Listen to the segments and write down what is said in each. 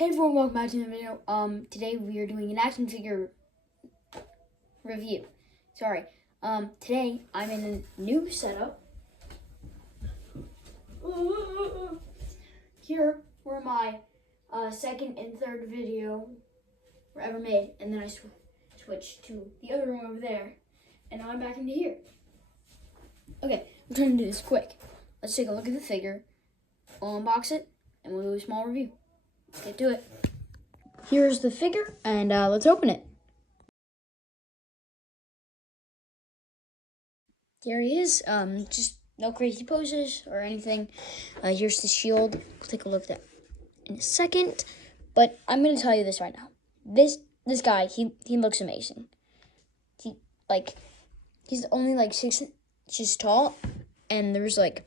Hey everyone, welcome back to the video. Today we are doing an action figure review. Today I'm in a new setup. Here were my second and third video were ever made, and then I switched to the other room over there, and now I'm back into here. Okay, I'm trying to do this quick. Let's take a look at the figure, we'll unbox it, and we'll do a small review. Let's get to it. Here's the figure, and let's open it. There he is. Just no crazy poses or anything. Here's the shield. We'll take a look at that in a second. But I'm gonna tell you this right now. This guy, he looks amazing. He's only like 6 inches tall, and there's like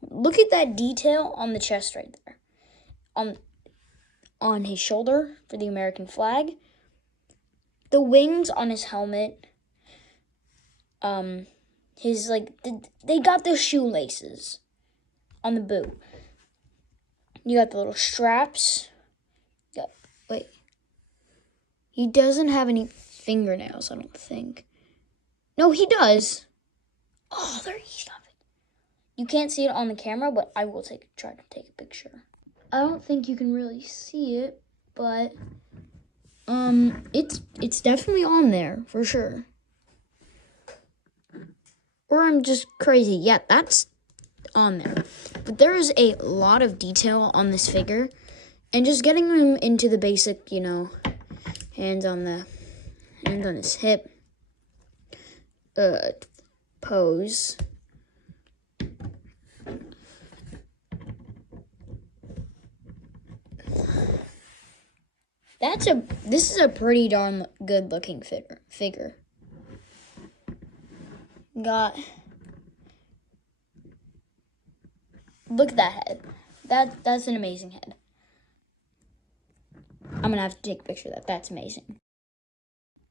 look at that detail on the chest right there. On his shoulder for the American flag. The wings on his helmet. They got the shoelaces on the boot. You got the little straps. Wait. He doesn't have any fingernails, I don't think. No, he does. Oh, there he is. You can't see it on the camera, but I will try to take a picture. I don't think you can really see it, but it's definitely on there for sure. Or I'm just crazy. Yeah, that's on there. But there is a lot of detail on this figure, and just getting him into the basic, hand on his hip pose. This is a pretty darn good looking figure. Look at that head. That's an amazing head. I'm gonna have to take a picture of that. That's amazing.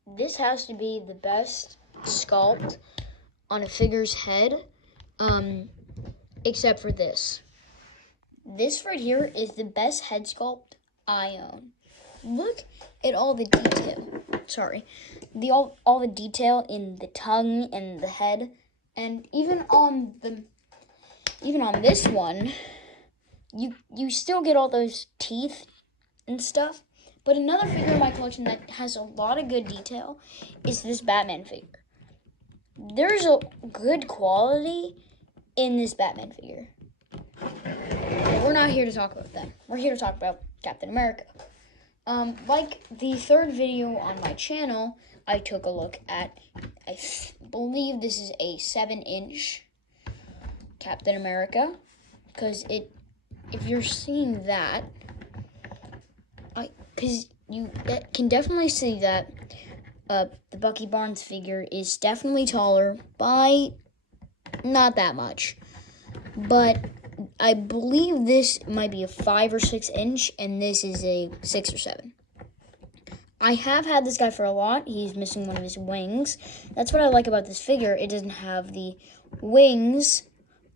This has to be the best sculpt on a figure's head, except for this. This right here is the best head sculpt I own. Look at all the detail. All the detail in the tongue and the head, and even on this one, you still get all those teeth and stuff. But another figure in my collection that has a lot of good detail is this Batman figure. There's a good quality in this Batman figure. But we're not here to talk about that. We're here to talk about Captain America. Like the third video on my channel, I took a look at, I believe this is a 7-inch Captain America, because if you're seeing that, you can definitely see that the Bucky Barnes figure is definitely taller by not that much, but I believe this might be a 5 or 6 inch, and this is a 6 or 7. I have had this guy for a lot. He's missing one of his wings. That's what I like about this figure. It doesn't have the wings,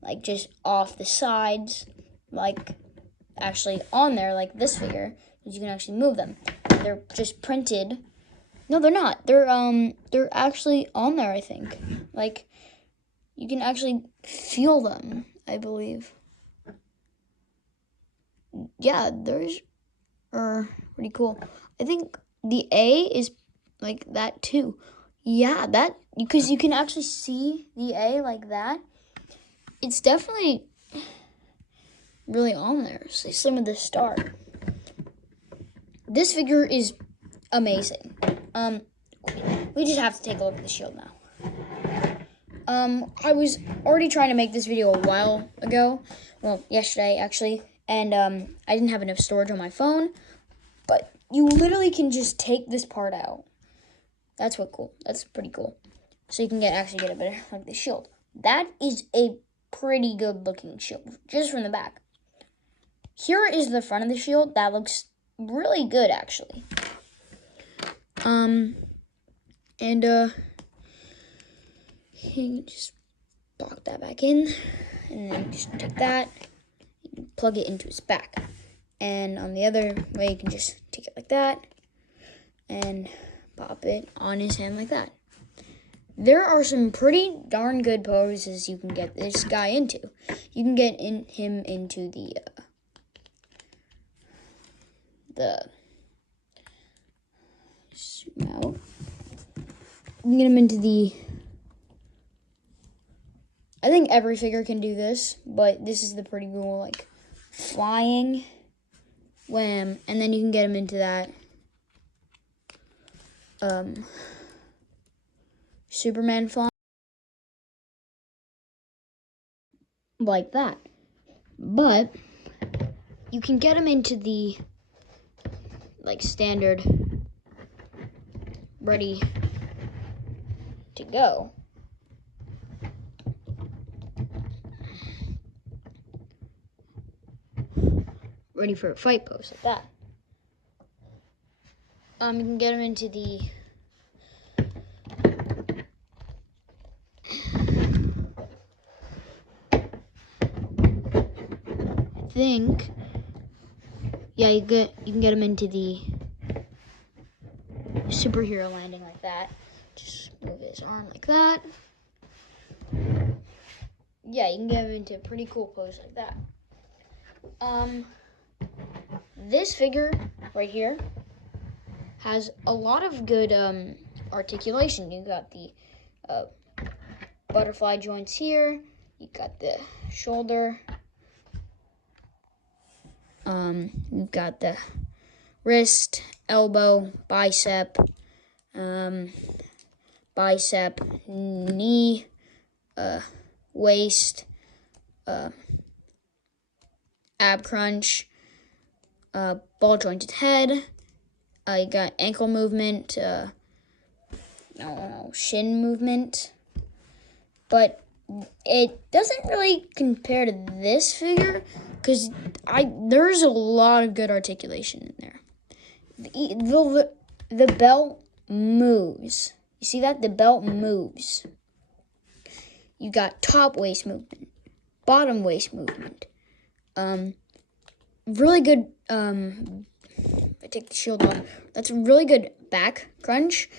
like, just off the sides, like, actually on there, like this figure, because you can actually move them. They're just printed. No, they're not. They're actually on there, I think. Like, you can actually feel them, I believe. Yeah, those are pretty cool. I think the A is like that too. Yeah, because you can actually see the A like that. It's definitely really on there. See some of the star. This figure is amazing. We just have to take a look at the shield now. I was already trying to make this video a while ago. Well, yesterday actually. And I didn't have enough storage on my phone, but you literally can just take this part out. That's pretty cool. So you can actually get a bit like the shield. That is a pretty good looking shield, just from the back. Here is the front of the shield. That looks really good, actually. And you can just block that back in, and then just take that. Plug it into his back. And on the other way, you can just take it like that and pop it on his hand like that. There are some pretty darn good poses you can get this guy into. You can get him into the snout. You can get him into the... I think every figure can do this, but this is the pretty cool, like, flying wham, and then you can get him into that Superman flying like that. But you can get him into the like standard ready to go. Ready for a fight pose like that. You can get him into the you can get him into the superhero landing like that. Just move his arm like that. Yeah, you can get him into a pretty cool pose like that. This figure right here has a lot of good articulation. You got the butterfly joints here. You got the shoulder. You've got the wrist, elbow, bicep, knee, waist, ab crunch, ball jointed head. You got ankle movement, shin movement. But it doesn't really compare to this figure because there's a lot of good articulation in there. The belt moves. You see that? The belt moves. You got top waist movement, bottom waist movement. Really good, I take the shield off. That's a really good back crunch,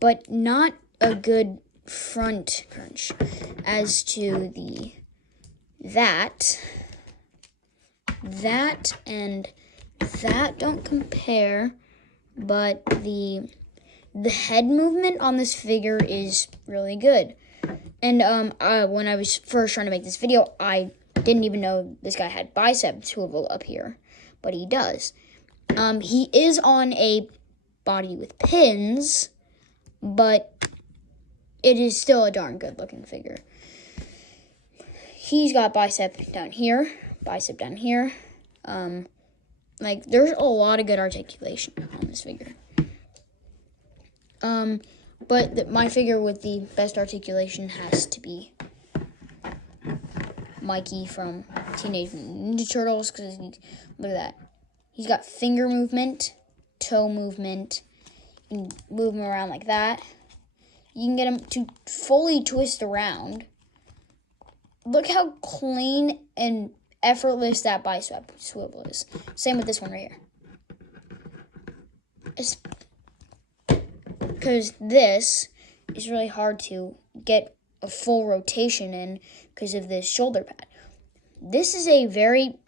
but not a good front crunch. As to that and that don't compare, but the head movement on this figure is really good. And when I was first trying to make this video, I didn't even know this guy had bicep swivel up here, but he does. He is on a body with pins, but it is still a darn good looking figure. He's got bicep down here, bicep down here. There's a lot of good articulation on this figure. But my figure with the best articulation has to be Mikey from Teenage Mutant Ninja Turtles, because look at that. He's got finger movement, toe movement. You can move him around like that. You can get him to fully twist around. Look how clean and effortless that bicep swivel is. Same with this one right here. Because this is really hard to get a full rotation in because of this shoulder pad. This is a very,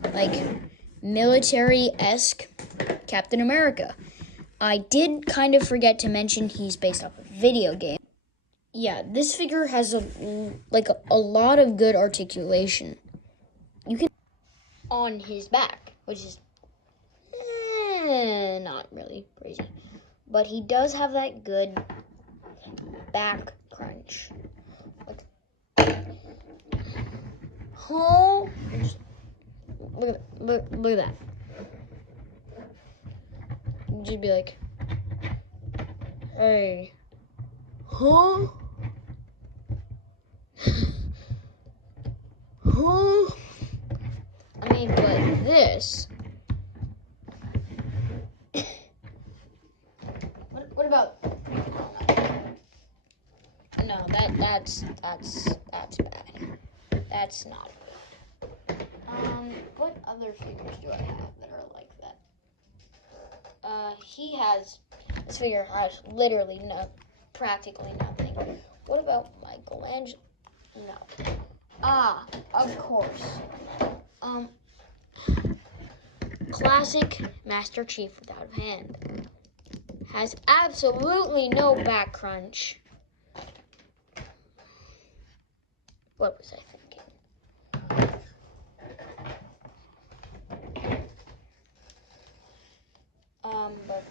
military-esque Captain America. I did kind of forget to mention he's based off a video game. Yeah, this figure has a lot of good articulation. You can on his back, which is not really crazy. But he does have that good back crunch. Oh, look at that. Just be like, hey, huh? Huh? I mean, but this. What about? No, that's bad. That's not good. What other figures do I have that are like that? this figure has literally practically nothing. What about Michelangelo? No. Ah, of course. Classic Master Chief without a hand. Has absolutely no back crunch. What was I thinking? But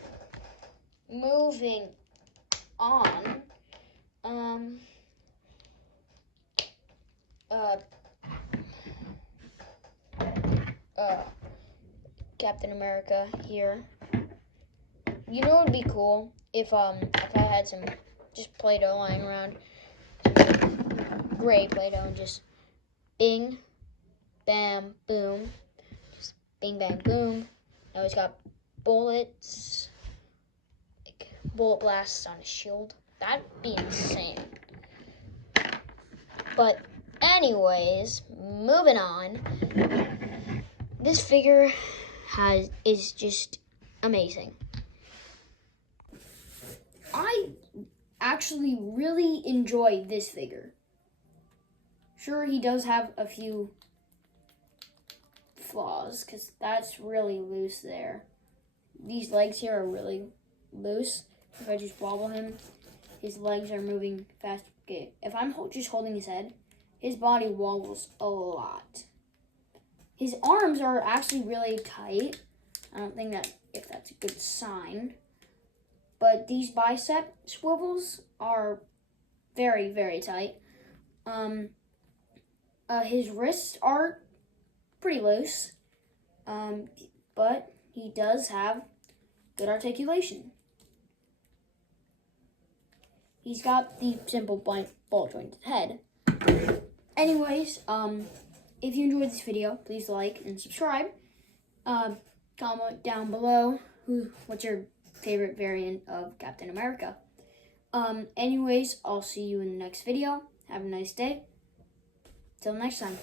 moving on, Captain America here. You know what would be cool if I had some just Play-Doh lying around, gray Play-Doh, and just bing, bam, boom, just bing, bang, boom. Now he's got bullets, like bullet blasts on his shield. That'd be insane. But anyways, moving on. This figure is just amazing. I actually really enjoy this figure. Sure, he does have a few flaws, because that's really loose there. These legs here are really loose. If I just wobble him, his legs are moving fast. Okay, if I'm just holding his head, his body wobbles a lot. His arms are actually really tight. I don't think if that's a good sign. But these bicep swivels are very, very tight. His wrists are pretty loose. But he does have good articulation. He's got the simple ball jointed head. Anyways, if you enjoyed this video, please like and subscribe. Comment down below what's your favorite variant of Captain America. Anyways, I'll see you in the next video. Have a nice day. Till next time.